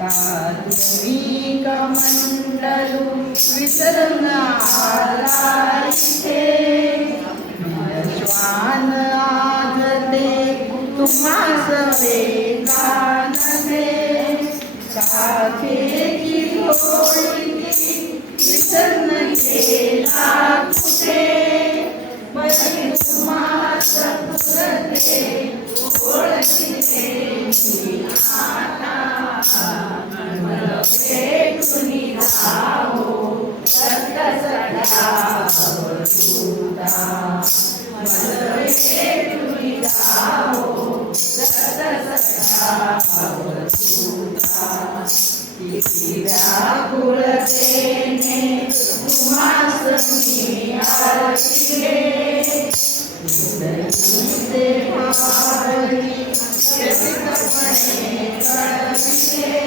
का तुम्ही कमंडलू विसरून आला इथे श्वान आज ते तुम्हास वेदानसे काठेची होळी विसरून गेला कुठे बळी तुम्हास पुरते ओळखीते आता भेटून जाओ दत्त सख्यावर तुझा भेटून जाओ दत्त सख्यावर तुझा किती व्याकुळतेने तुम्हास मी आरतीले ते भावनी व्यथितपणे कळविले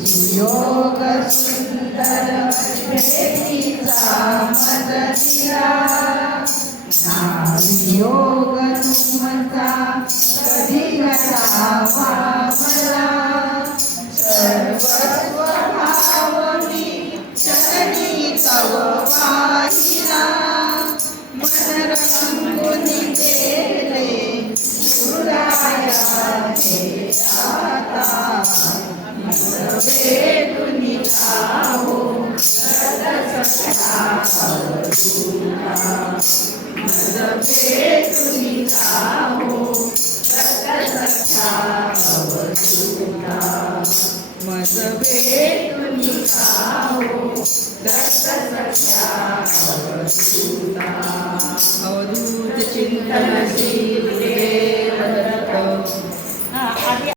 सुयोग सुंदर भेटीचा मदतीला योग तुमचा कधी घडावा मला सर्वस्व भाव मी चरणी तव वाहिला मन रंगून गेले सुराया हे आता भेटून जाओ दत्त सख्यावर तुझा भेटून जाओ दत्त सख्यावर तुझा भेटून जाओ दत्त सख्यावर